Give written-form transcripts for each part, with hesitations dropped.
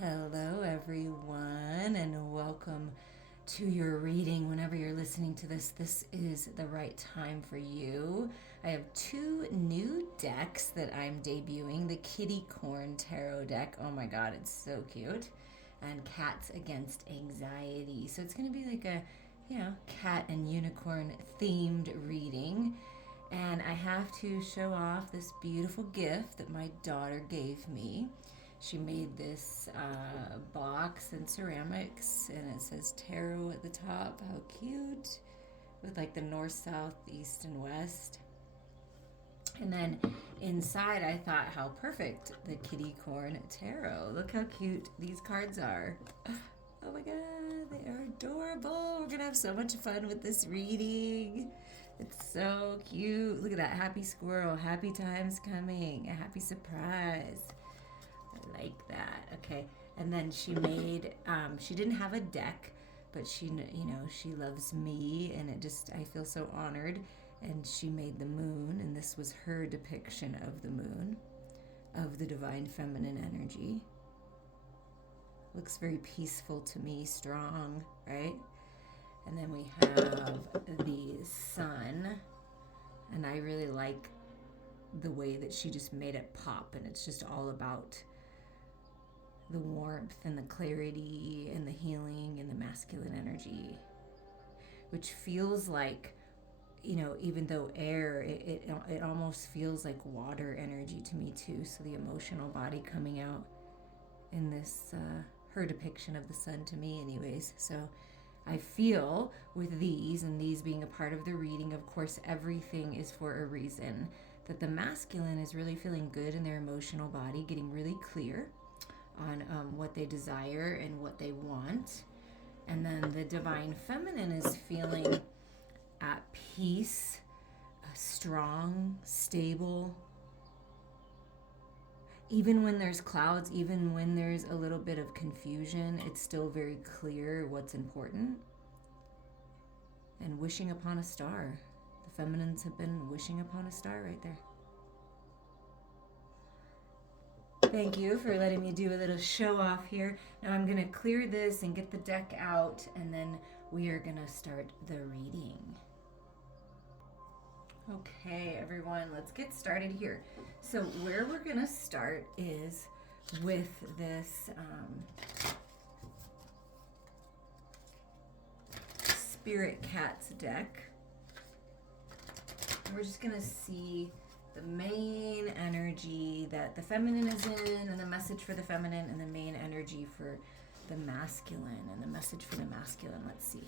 Hello, everyone, and welcome to your reading. Whenever you're listening to this is the right time for you. I have two new decks that I'm debuting, the Kitty Corn Tarot deck. Oh my god, it's so cute. And Cats Against Anxiety. So it's going to be like a, cat and unicorn themed reading. And I have to show off this beautiful gift that my daughter gave me. She made this box in ceramics, and it says tarot at the top. How cute! With like the north, south, east, and west. And then inside, I thought, how perfect, the Kitty Corn Tarot. Look how cute these cards are. Oh my god, they are adorable. We're going to have so much fun with this reading. It's so cute. Look at that. Happy squirrel. Happy times coming. A happy surprise. I like that. Okay. And then she made, she didn't have a deck, but she loves me, and I feel so honored. And she made the moon, and this was her depiction of the moon, of the divine feminine energy. Looks very peaceful to me, strong, right? And then we have the sun, and I really like the way that she just made it pop, and it's just all about the warmth and the clarity and the healing and the masculine energy, which feels like, even though air, it almost feels like water energy to me too. So the emotional body coming out in this, her depiction of the sun to me anyways. So I feel with these, and these being a part of the reading, of course, everything is for a reason, that the masculine is really feeling good in their emotional body, getting really clear on what they desire and what they want. And then the divine feminine is feeling at peace, strong, stable. Even when there's clouds, even when there's a little bit of confusion, it's still very clear what's important. And wishing upon a star. The feminines have been wishing upon a star right there. Thank you for letting me do a little show off here. Now I'm going to clear this and get the deck out, and then we are going to start the reading. Okay, everyone, let's get started here. So where we're going to start is with this Spirit Cats deck. We're just going to see the main energy that the feminine is in, and the message for the feminine, and the main energy for the masculine, and the message for the masculine. Let's see.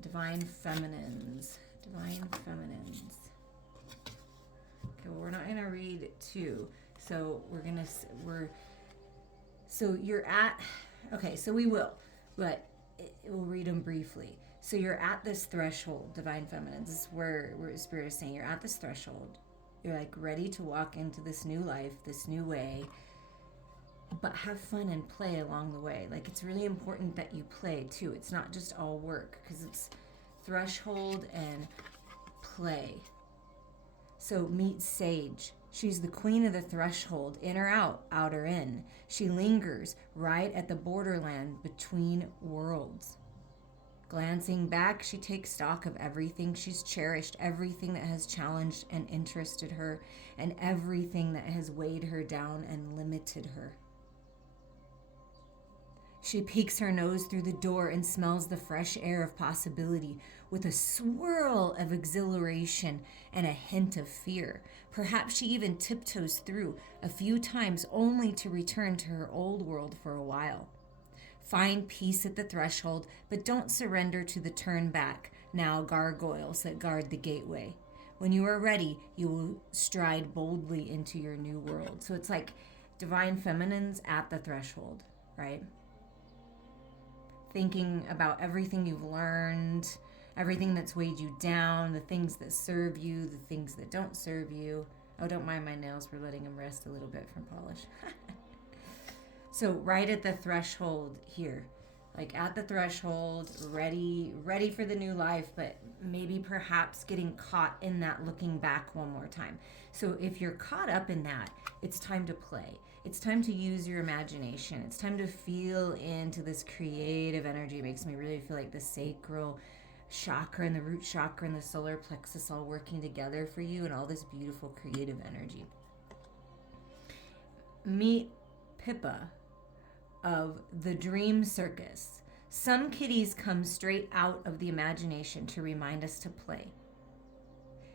Divine feminines. Divine feminines. Okay, well, we're not going to read two. So so you're at, okay, so we will, but we'll read them briefly. So you're at this threshold, divine feminines. This is where Spirit is saying you're at this threshold. You're like ready to walk into this new life, this new way, but have fun and play along the way. Like, it's really important that you play too. It's not just all work, because it's threshold and play. So meet Sage. She's the queen of the threshold, in or out, out or in. She lingers right at the borderland between worlds. Glancing back, she takes stock of everything she's cherished, everything that has challenged and interested her, and everything that has weighed her down and limited her. She peeks her nose through the door and smells the fresh air of possibility with a swirl of exhilaration and a hint of fear. Perhaps she even tiptoes through a few times only to return to her old world for a while. Find peace at the threshold, but don't surrender to the turn back, now gargoyles that guard the gateway. When you are ready, you will stride boldly into your new world. So it's like divine feminines at the threshold, right? Thinking about everything you've learned, everything that's weighed you down, the things that serve you, the things that don't serve you. Oh, don't mind my nails. We're letting them rest a little bit from polish. So right at the threshold here, like at the threshold, ready for the new life, but maybe perhaps getting caught in that looking back one more time. So if you're caught up in that, it's time to play. It's time to use your imagination. It's time to feel into this creative energy. It makes me really feel like the sacral chakra and the root chakra and the solar plexus all working together for you, and all this beautiful creative energy. Meet Pippa of the Dream Circus. Some kitties come straight out of the imagination to remind us to play.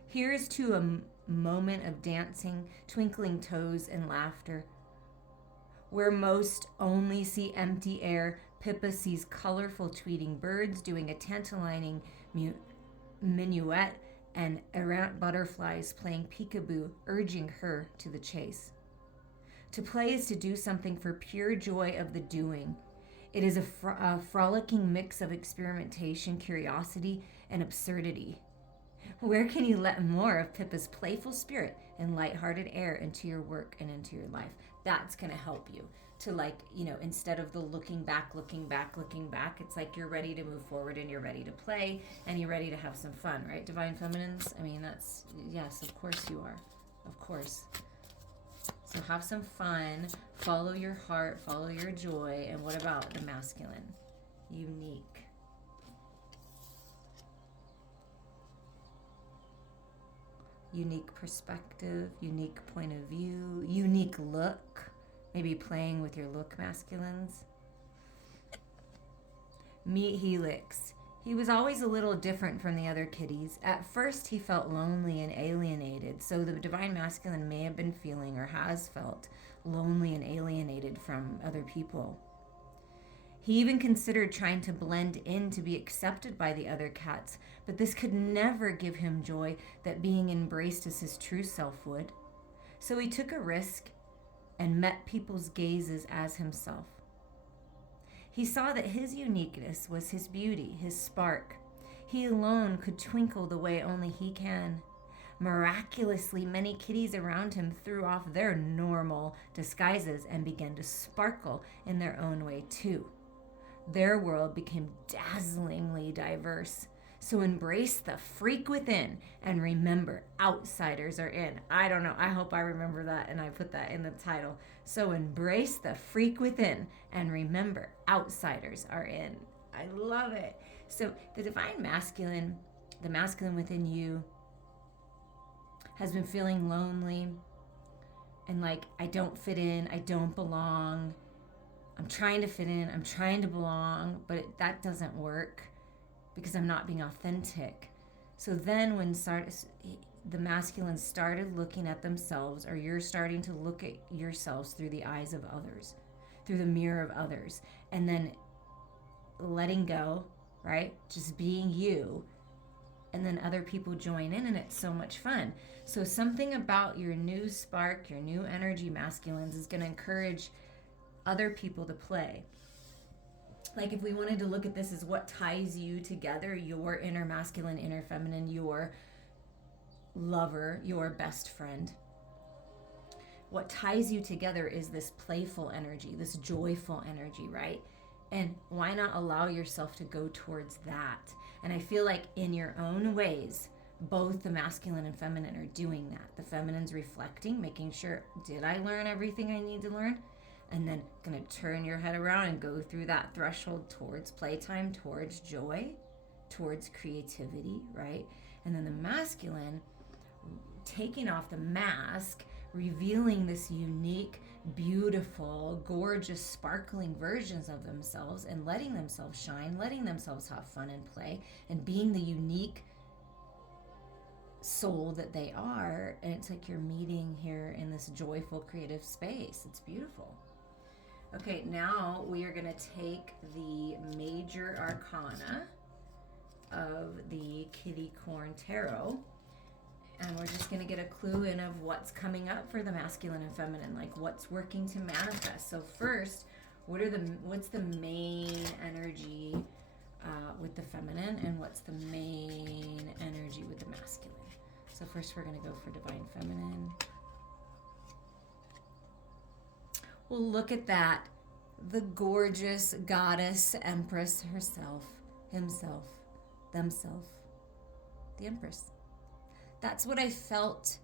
Here's to a moment of dancing, twinkling toes, and laughter. Where most only see empty air, Pippa sees colorful tweeting birds doing a tantalizing minuet and errant butterflies playing peekaboo, urging her to the chase. To play is to do something for pure joy of the doing. It is a frolicking mix of experimentation, curiosity, and absurdity. Where can you let more of Pippa's playful spirit and lighthearted air into your work and into your life? That's going to help you to, like, instead of the looking back, it's like you're ready to move forward and you're ready to play and you're ready to have some fun, right? Divine Feminines, I mean, that's, yes, of course you are. Of course. So have some fun, follow your heart, follow your joy, and what about the masculine? Unique. Unique perspective, unique point of view, unique look. Maybe playing with your look, masculines. Meet Helix. He was always a little different from the other kitties. At first, he felt lonely and alienated, so the divine masculine may have been feeling or has felt lonely and alienated from other people. He even considered trying to blend in to be accepted by the other cats, but this could never give him joy that being embraced as his true self would. So he took a risk and met people's gazes as himself. He saw that his uniqueness was his beauty, his spark. He alone could twinkle the way only he can. Miraculously, many kitties around him threw off their normal disguises and began to sparkle in their own way too. Their world became dazzlingly diverse. So embrace the freak within and remember, outsiders are in. I don't know. I hope I remember that and I put that in the title. So embrace the freak within and remember, outsiders are in. I love it. So the divine masculine, the masculine within you, has been feeling lonely and like, I don't fit in, I don't belong. I'm trying to fit in, I'm trying to belong, but that doesn't work because I'm not being authentic. So then when the masculine started looking at themselves, or you're starting to look at yourselves through the eyes of others, through the mirror of others, and then letting go, right? Just being you, and then other people join in, and it's so much fun. So something about your new spark, your new energy, masculines, is going to encourage other people to play. Like if we wanted to look at this as what ties you together, your inner masculine, inner feminine, your lover, your best friend. What ties you together is this playful energy, this joyful energy, right? And why not allow yourself to go towards that? And I feel like in your own ways, both the masculine and feminine are doing that. The feminine's reflecting, making sure, did I learn everything I need to learn? And then going to turn your head around and go through that threshold towards playtime, towards joy, towards creativity, right? And then the masculine, taking off the mask, revealing this unique, beautiful, gorgeous, sparkling versions of themselves and letting themselves shine, letting themselves have fun and play, and being the unique soul that they are. And it's like you're meeting here in this joyful, creative space. It's beautiful. Okay, now we are going to take the major arcana of the Kitty Corn Tarot, and we're just going to get a clue in of what's coming up for the masculine and feminine, like what's working to manifest. So first, what's the main energy with the feminine, and what's the main energy with the masculine? So first we're going to go for divine feminine. Well, look at that. The gorgeous goddess empress herself, himself, themself, the empress. That's what I felt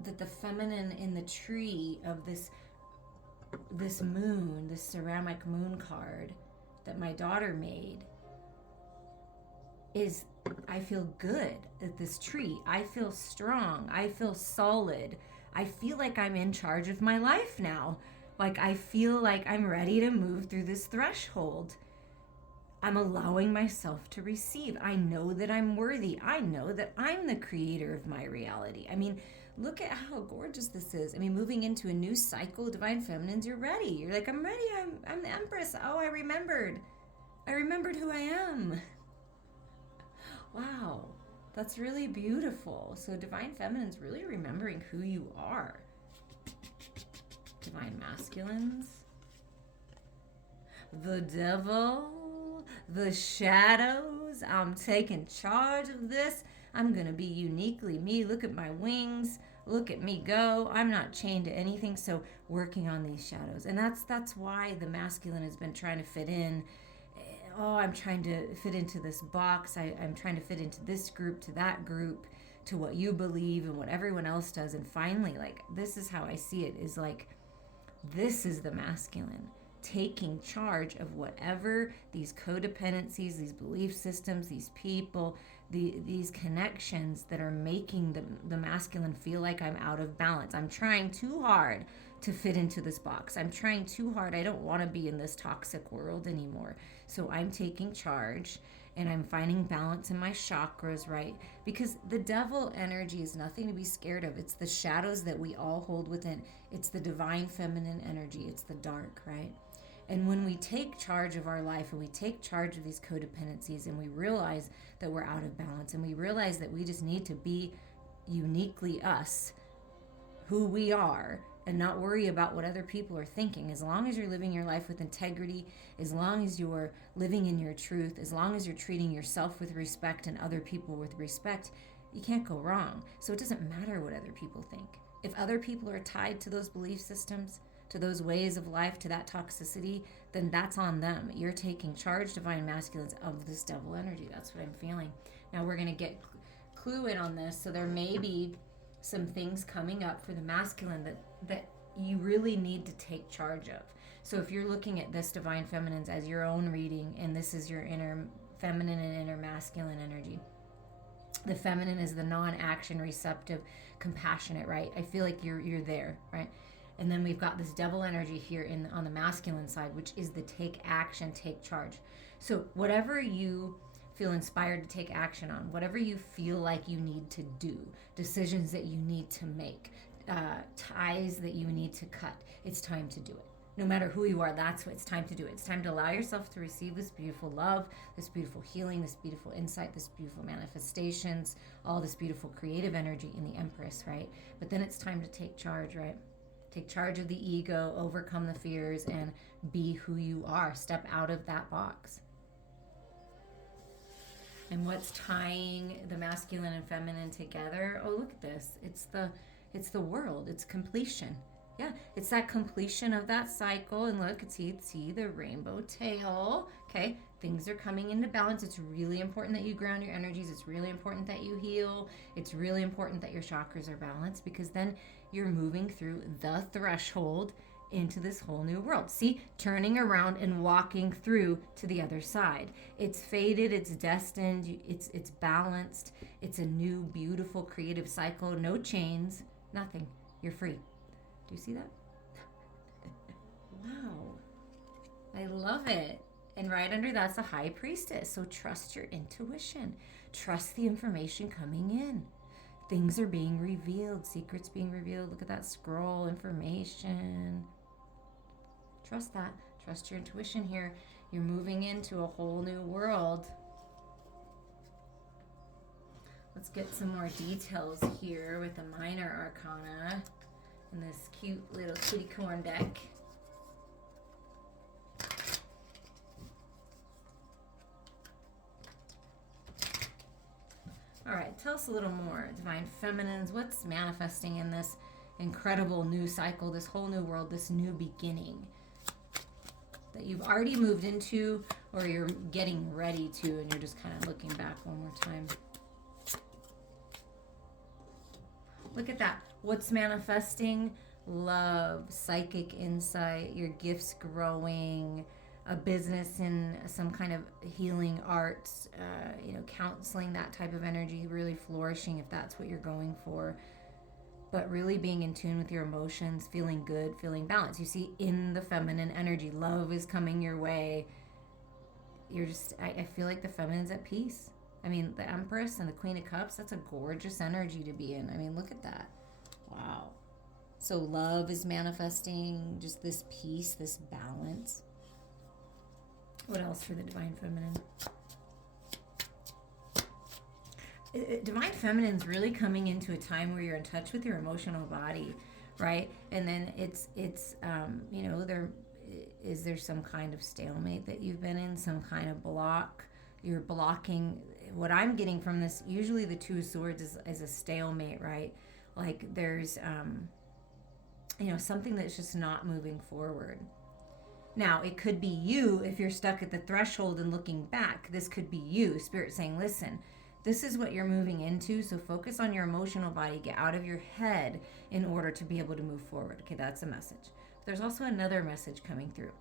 that the feminine in the tree of this moon, this ceramic moon card that my daughter made, is I feel good at this tree. I feel strong. I feel solid. I feel like I'm in charge of my life now. Like I feel like I'm ready to move through this threshold. I'm allowing myself to receive. I know that I'm worthy. I know that I'm the creator of my reality. I mean, look at how gorgeous this is. I mean, moving into a new cycle, Divine Feminines, you're ready. You're like, I'm ready. I'm the Empress. Oh, I remembered who I am. Wow, that's really beautiful. So Divine Feminine's really remembering who you are. Divine Masculines, the Devil, the shadows. I'm taking charge of this. I'm going to be uniquely me. Look at my wings. Look at me go. I'm not chained to anything. So working on these shadows. And that's why the masculine has been trying to fit in. Oh, I'm trying to fit into this box. I'm trying to fit into this group, to that group, to what you believe and what everyone else does. And finally, like, this is how I see it, is like, this is the masculine taking charge of whatever these codependencies, these belief systems, these people, these connections that are making the masculine feel like I'm out of balance. I'm trying too hard to fit into this box. I'm trying too hard. I don't want to be in this toxic world anymore. So I'm taking charge and I'm finding balance in my chakras, right? Because the devil energy is nothing to be scared of. It's the shadows that we all hold within. It's the divine feminine energy. It's the dark, right? And when we take charge of our life and we take charge of these codependencies and we realize that we're out of balance and we realize that we just need to be uniquely us, who we are, and not worry about what other people are thinking. As long as you're living your life with integrity, as long as you're living in your truth, as long as you're treating yourself with respect and other people with respect, you can't go wrong. So it doesn't matter what other people think. If other people are tied to those belief systems, to those ways of life, to that toxicity, then that's on them. You're taking charge, Divine Masculines, of this devil energy. That's what I'm feeling. Now we're going to get clue in on this. So there may be some things coming up for the masculine that you really need to take charge of. So if you're looking at this Divine Feminines as your own reading, and this is your inner feminine and inner masculine energy, the feminine is the non-action, receptive, compassionate, right? I feel like you're there, right? And then we've got this devil energy here on the masculine side, which is the take action, take charge. So whatever you feel inspired to take action on, whatever you feel like you need to do, decisions that you need to make, ties that you need to cut, it's time to do it. No matter who you are, that's what it's time to do. It's time to allow yourself to receive this beautiful love, this beautiful healing, this beautiful insight, this beautiful manifestations, all this beautiful creative energy in the Empress, right? But then it's time to take charge, right? Take charge of the ego, overcome the fears, and be who you are. Step out of that box. And what's tying the masculine and feminine together? Oh, look at this. It's the world. It's completion. Yeah, it's that completion of that cycle. And look, see the rainbow tail. Okay, things are coming into balance. It's really important that you ground your energies. It's really important that you heal. It's really important that your chakras are balanced, because then you're moving through the threshold into this whole new world. See, turning around and walking through to the other side. It's fated, it's destined, it's balanced. It's a new, beautiful, creative cycle. No chains, nothing. You're free. Do you see that? Wow. I love it. And right under that's a high priestess. So trust your intuition. Trust the information coming in. Things are being revealed. Secrets being revealed. Look at that scroll information. Trust that. Trust your intuition here. You're moving into a whole new world. Let's get some more details here with the minor arcana in this cute little kitty corn deck. All right, tell us a little more, Divine Feminines. What's manifesting in this incredible new cycle, this whole new world, this new beginning that you've already moved into, or you're getting ready to, and you're just kind of looking back one more time. Look at that What's manifesting? Love, psychic insight, your gifts growing, a business in some kind of healing arts, counseling, that type of energy really flourishing if that's what you're going for. But really being in tune with your emotions, feeling good, feeling balanced. You see, in the feminine energy, love is coming your way. I feel like the feminine's at peace. I mean, the Empress and the Queen of Cups, that's a gorgeous energy to be in. I mean, look at that. Wow. So love is manifesting, just this peace, this balance. What else for the Divine Feminine? Divine Feminine's really coming into a time where you're in touch with your emotional body, right? And then is there some kind of stalemate that you've been in, some kind of block? You're blocking. What I'm getting from this, usually the Two of Swords is a stalemate, right? Like there's, something that's just not moving forward. Now, it could be you if you're stuck at the threshold and looking back. This could be you, Spirit saying, listen, this is what you're moving into, so focus on your emotional body. Get out of your head in order to be able to move forward. Okay, that's a message. There's also another message coming through,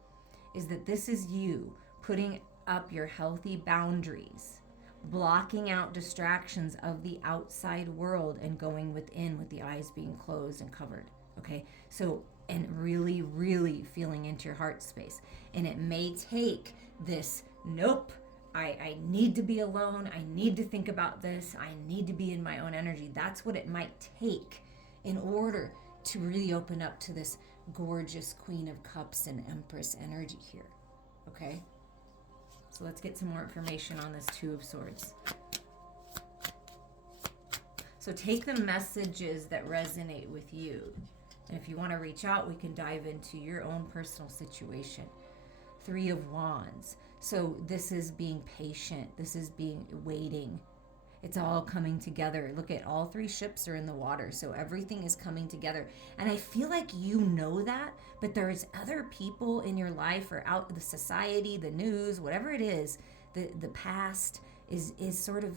is that this is you putting up your healthy boundaries, blocking out distractions of the outside world and going within with the eyes being closed and covered. Okay, so, and really, really feeling into your heart space. And it may take this, nope, I need to be alone. I need to think about this. I need to be in my own energy. That's what it might take in order to really open up to this gorgeous Queen of Cups and Empress energy here. Okay? So let's get some more information on this Two of Swords. So take the messages that resonate with you. And if you want to reach out, we can dive into your own personal situation. Three of Wands. So this is being patient. This is being waiting. It's all coming together. Look at all three ships are in the water. So everything is coming together. And I feel like you know that, but there's other people in your life or out the society, the news, whatever it is, the past is sort of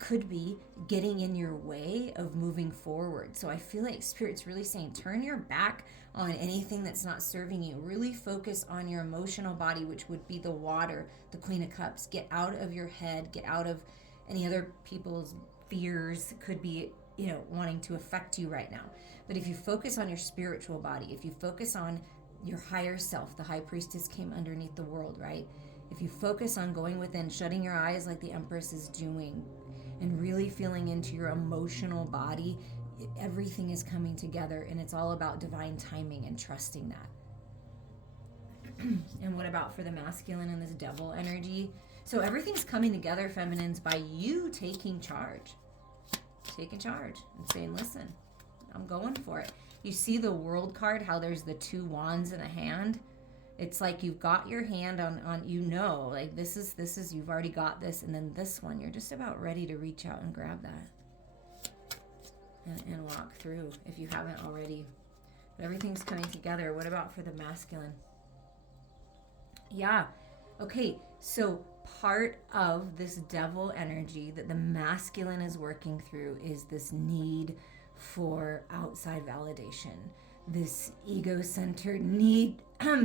could be getting in your way of moving forward. So I feel like Spirit's really saying, turn your back on anything that's not serving you. Really focus on your emotional body, which would be the water, the Queen of Cups. Get out of your head, get out of any other people's fears could be, wanting to affect you right now. But if you focus on your spiritual body, if you focus on your higher self, the High Priestess came underneath the world, right? If you focus on going within, shutting your eyes like the Empress is doing, and really feeling into your emotional body, everything is coming together, and it's all about divine timing and trusting that. And what about for the masculine and this devil energy? So everything's coming together, feminines, by you taking charge. Taking charge and saying, listen, I'm going for it. You see the World card, how there's the two wands in a hand? It's like you've got your hand on like this is you've already got this, and then this one, you're just about ready to reach out and grab that and walk through if you haven't already. But everything's coming together. What about for the masculine? Yeah. Okay, so part of this devil energy that the masculine is working through is this need for outside validation, this ego-centered need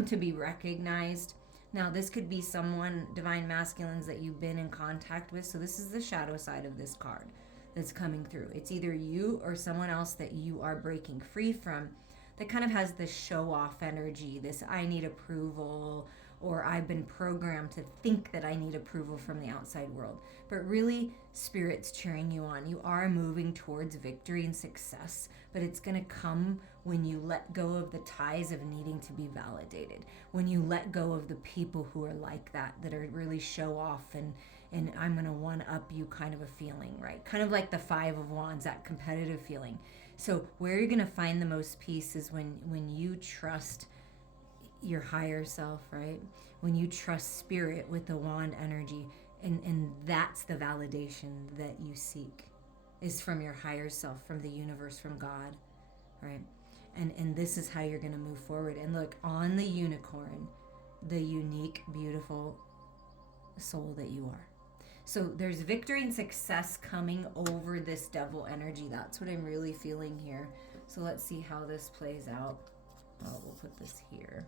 to be recognized. Now, this could be someone, divine masculines, that you've been in contact with. So this is the shadow side of this card that's coming through. It's either you or someone else that you are breaking free from that kind of has this show-off energy, this I need approval, or I've been programmed to think that I need approval from the outside world. But really, Spirit's cheering you on. You are moving towards victory and success, but it's going to come when you let go of the ties of needing to be validated, when you let go of the people who are like that are really show off and I'm going to one-up you kind of a feeling, right? Kind of like the Five of Wands, that competitive feeling. So where you're going to find the most peace is when you trust your higher self, right? When you trust Spirit with the wand energy, and that's the validation that you seek, is from your higher self, from the universe, from God, right? And this is how you're going to move forward. And look, on the unicorn, the unique, beautiful soul that you are. So there's victory and success coming over this devil energy. That's what I'm really feeling here. So let's see how this plays out. Oh, we'll put this here.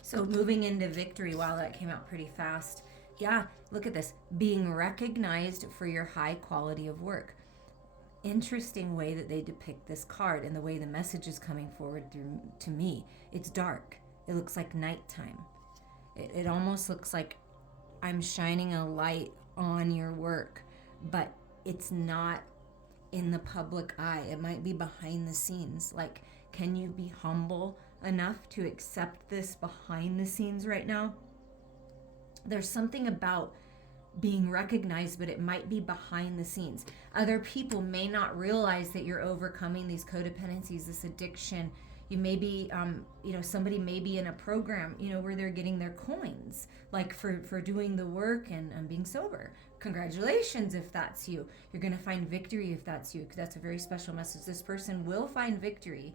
So moving into victory, wow, that came out pretty fast. Yeah, look at this. Being recognized for your high quality of work. Interesting way that they depict this card and the way the message is coming forward through to me. It's dark. It looks like nighttime. It almost looks like I'm shining a light on your work, but it's not in the public eye. It might be behind the scenes. Like, can you be humble enough to accept this behind the scenes right now? There's something about being recognized, but it might be behind the scenes. Other people may not realize that you're overcoming these codependencies, this addiction. You may be, somebody may be in a program, where they're getting their coins, like for doing the work and being sober. Congratulations if that's you. You're going to find victory if that's you, because that's a very special message. This person will find victory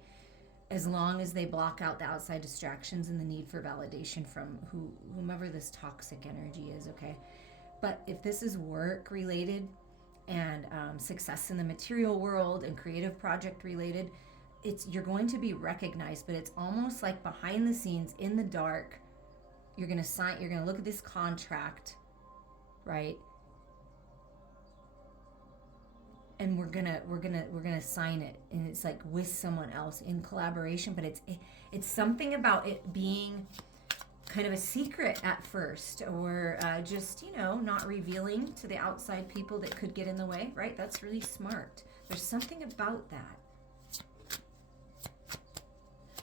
as long as they block out the outside distractions and the need for validation from whomever this toxic energy is, okay? But if this is work related and success in the material world and creative project related, you're going to be recognized, but it's almost like behind the scenes in the dark. You're going to look at this contract, right? And we're gonna sign it, and it's like with someone else in collaboration, but it's something about it being kind of a secret at first, or just not revealing to the outside people that could get in the way, right? That's really smart. There's something about that,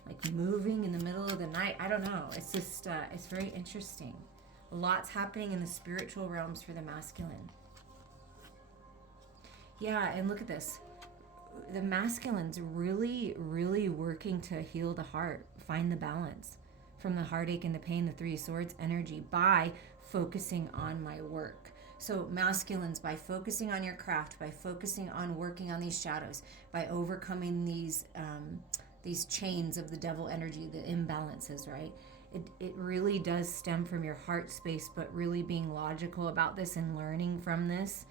like moving in the middle of the night. I don't know. It's just it's very interesting. Lots happening in the spiritual realms for the masculine. Yeah, and look at this. The masculine's really, really working to heal the heart, find the balance from the heartache and the pain, the Three of Swords energy, by focusing on my work. So masculines, by focusing on your craft, by focusing on working on these shadows, by overcoming these chains of the devil energy, the imbalances, right? It really does stem from your heart space, but really being logical about this and learning from this.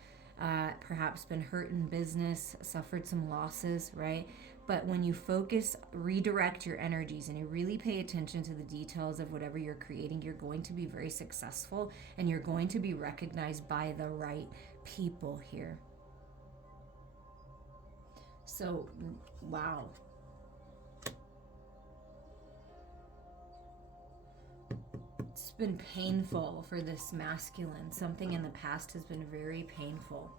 Perhaps been hurt in business, suffered some losses, right? But when you focus, redirect your energies, and you really pay attention to the details of whatever you're creating, you're going to be very successful, and you're going to be recognized by the right people here. So, wow. It's been painful for this masculine. Something in the past has been very painful.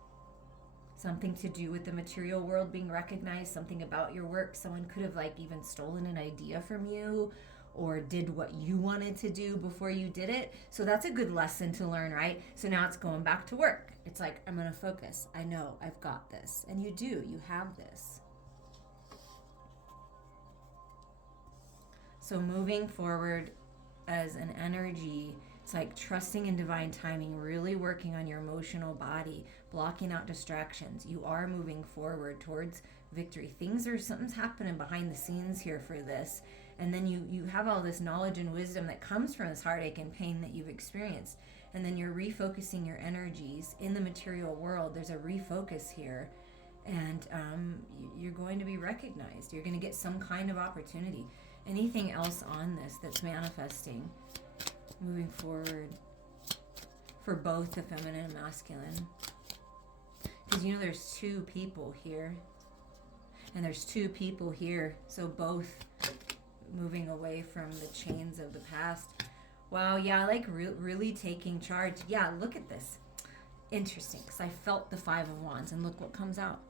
Something to do with the material world being recognized, something about your work. Someone could have even stolen an idea from you, or did what you wanted to do before you did it. So that's a good lesson to learn, right? So now it's going back to work. It's like, I'm going to focus. I know I've got this. And you do. You have this. So moving forward as an energy, it's like trusting in divine timing, really working on your emotional body, blocking out distractions. You are moving forward towards victory. Something's happening behind the scenes here for this. And then you have all this knowledge and wisdom that comes from this heartache and pain that you've experienced. And then you're refocusing your energies in the material world. There's a refocus here. And you're going to be recognized. You're going to get some kind of opportunity. Anything else on this that's manifesting moving forward for both the feminine and masculine? Because there's two people here, and there's two people here, so both moving away from the chains of the past. Wow, yeah, really taking charge. Yeah, look at this. Interesting, because I felt the Five of Wands, and look what comes out.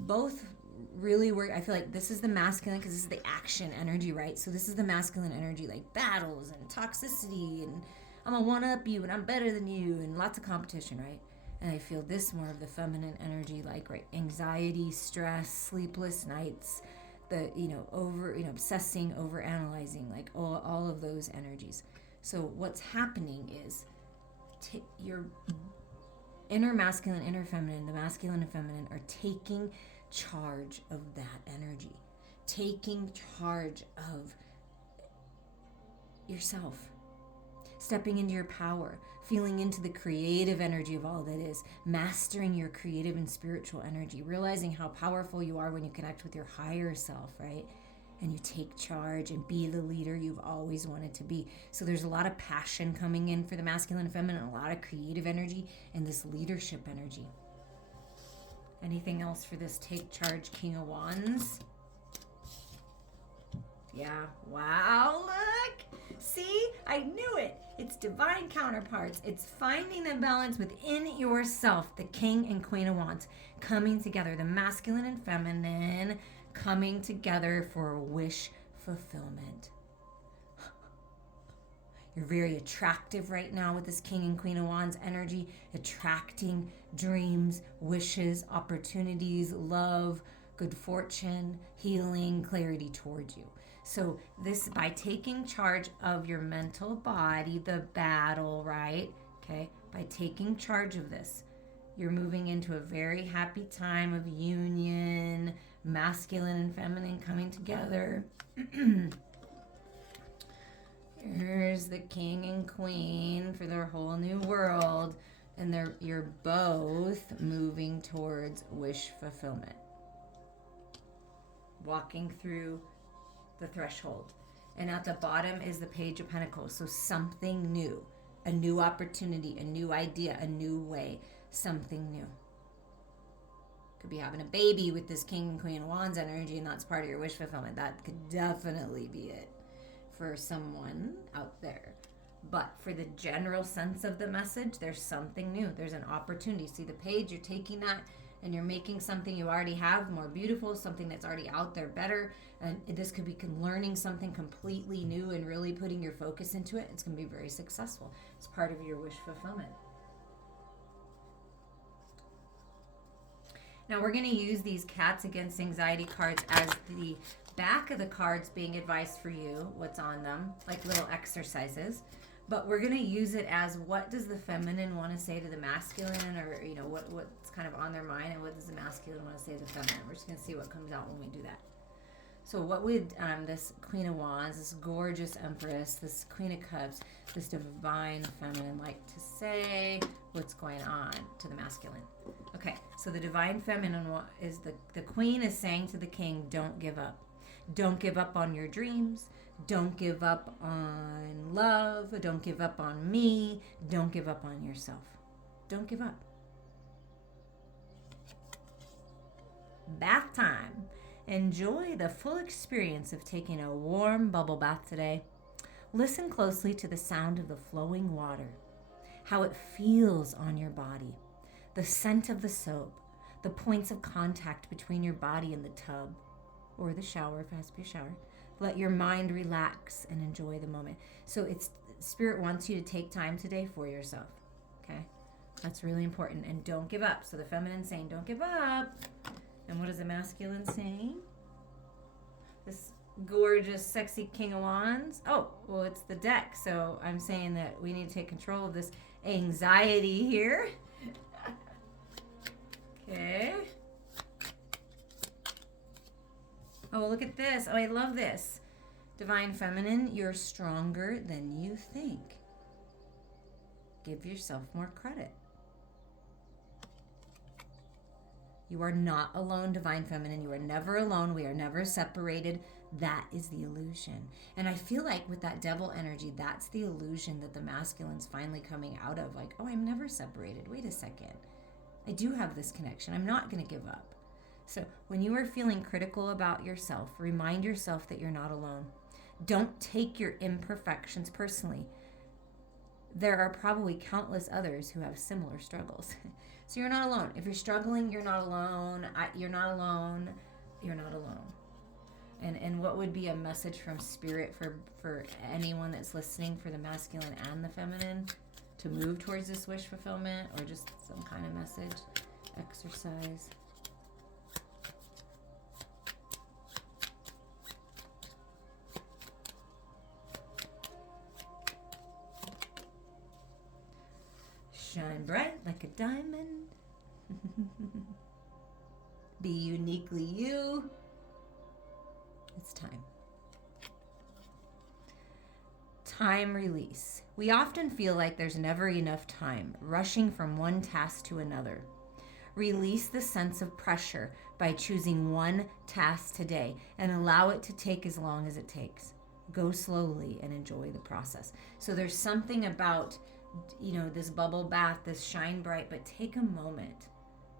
Both really work. I feel like this is the masculine, because this is the action energy, right? So this is the masculine energy, like battles and toxicity, and I'm gonna one up you, and I'm better than you, and lots of competition, right? And I feel this more of the feminine energy, like, right, anxiety, stress, sleepless nights, the obsessing, over analyzing, like all of those energies. So what's happening is your inner masculine, inner feminine, the masculine and feminine are taking charge of that energy, taking charge of yourself. stepping into your power, feeling into the creative energy of all that is, mastering your creative and spiritual energy, realizing how powerful you are when you connect with your higher self, right? And you take charge and be the leader you've always wanted to be. So there's a lot of passion coming in for the masculine and feminine, a lot of creative energy and this leadership energy. Anything else for this take charge King of Wands? Yeah, wow, look. See, I knew it. It's divine counterparts. It's finding the balance within yourself, the King and Queen of Wands coming together, the masculine and feminine coming together for wish fulfillment. You're very attractive right now with this King and Queen of Wands energy, attracting dreams, wishes, opportunities, love, good fortune, healing, clarity towards you. So this, by taking charge of your mental body, the battle, right? Okay, by taking charge of this, you're moving into a very happy time of union, masculine and feminine coming together. Here's the king and queen for their whole new world, and you're both moving towards wish fulfillment. Walking through the threshold. And at the bottom is the Page of Pentacles. So something new, a new opportunity, a new idea, a new way, something new. Could be having a baby with this King and Queen of Wands energy, and that's part of your wish fulfillment. That could definitely be it for someone out there. But for the general sense of the message, there's something new. There's an opportunity. See the page, you're taking that and you're making something you already have more beautiful, something that's already out there better. And this could be learning something completely new and really putting your focus into it. It's going to be very successful. It's part of your wish fulfillment. Now we're going to use these Cats Against Anxiety cards as the back of the cards being advice for you, what's on them, like little exercises. But we're going to use it as, what does the feminine want to say to the masculine, or what's kind of on their mind, and what does the masculine want to say to the feminine. We're just going to see what comes out when we do that. So what would this Queen of Wands, this gorgeous Empress, this Queen of Cups, this divine feminine like to say? What's going on to the masculine? Okay, so the divine feminine is the Queen is saying to the King, don't give up. Don't give up on your dreams. Don't give up on love. Don't give up on me. Don't give up on yourself. Don't give up. Bath time. Enjoy the full experience of taking a warm bubble bath today. Listen closely to the sound of the flowing water, how it feels on your body, the scent of the soap, the points of contact between your body and the tub or the shower, if it has to be a shower. Let your mind relax and enjoy the moment. So Spirit wants you to take time today for yourself, okay? That's really important. And don't give up. So the feminine saying, don't give up. And what is the masculine saying? This gorgeous, sexy King of Wands. Oh, well, it's the deck. So I'm saying that we need to take control of this anxiety here. Okay. Oh, look at this. Oh, I love this. Divine Feminine, you're stronger than you think. Give yourself more credit. You are not alone, Divine Feminine. You are never alone. We are never separated. That is the illusion. And I feel like with that devil energy, that's the illusion that the masculine's finally coming out of. Like, oh, I'm never separated. Wait a second. I do have this connection. I'm not going to give up. So when you are feeling critical about yourself, remind yourself that you're not alone. Don't take your imperfections personally. There are probably countless others who have similar struggles. So you're not alone. If you're struggling, you're not alone. You're not alone. You're not alone. And what would be a message from Spirit for anyone that's listening, for the masculine and the feminine, to move towards this wish fulfillment, or just some kind of message, exercise? Shine bright like a diamond. Be uniquely you. It's time. Time release. We often feel like there's never enough time, rushing from one task to another. Release the sense of pressure by choosing one task today and allow it to take as long as it takes. Go slowly and enjoy the process. So there's something about, this bubble bath, this shine bright, but take a moment.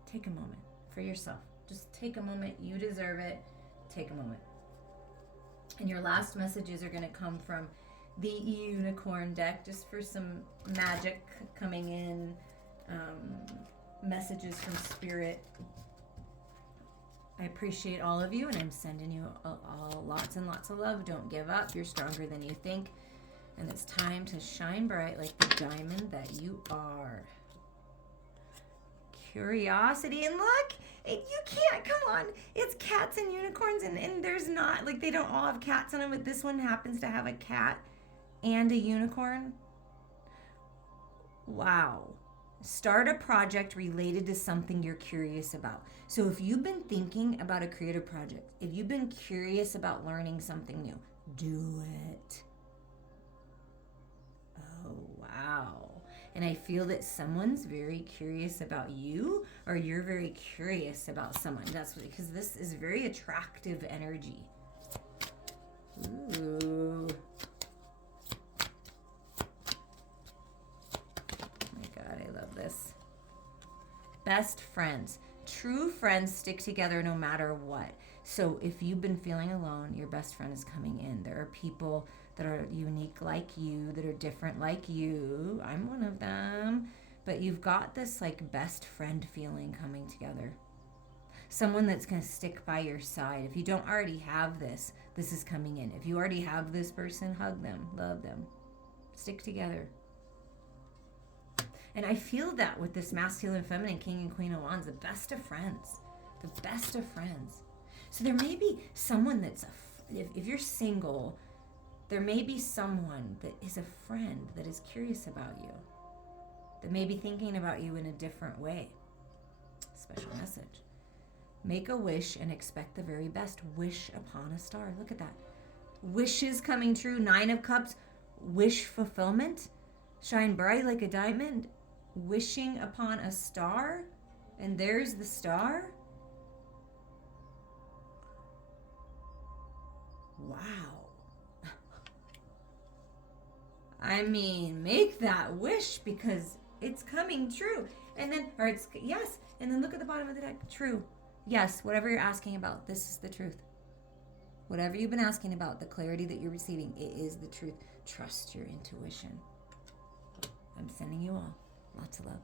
Take a moment for yourself. Just take a moment. You deserve it. Take a moment. And your last messages are going to come from the unicorn deck, just for some magic coming in, messages from spirit. I appreciate all of you, and I'm sending you lots and lots of love. Don't give up. You're stronger than you think. And it's time to shine bright like the diamond that you are. Curiosity, and look, you can't, come on. It's cats and unicorns, and there's not, like, they don't all have cats in them, but this one happens to have a cat and a unicorn. Wow. Start a project related to something you're curious about. So if you've been thinking about a creative project, if you've been curious about learning something new, do it. Oh, wow. And I feel that someone's very curious about you, or you're very curious about someone. That's because this is very attractive energy. Ooh. This. Best friends. True friends stick together no matter what. So if you've been feeling alone, your best friend is coming in. There are people that are unique like you, that are different like you. I'm one of them. But you've got this like best friend feeling coming together. Someone that's going to stick by your side. If you don't already have this, this is coming in. If you already have this person, hug them, love them, stick together. And I feel that with this masculine, feminine, king and queen of wands, the best of friends. The best of friends. So there may be someone that's, if you're single, there may be someone that is a friend that is curious about you, that may be thinking about you in a different way. Special message. Make a wish and expect the very best. Wish upon a star. Look at that. Wishes coming true. 9 of Cups. Wish fulfillment. Shine bright like a diamond. Wishing upon a star, and there's the star. Wow. I mean, make that wish because it's coming true. And then, yes. And then look at the bottom of the deck. True. Yes, whatever you're asking about, this is the truth. Whatever you've been asking about, the clarity that you're receiving, it is the truth. Trust your intuition. I'm sending you all lots of love.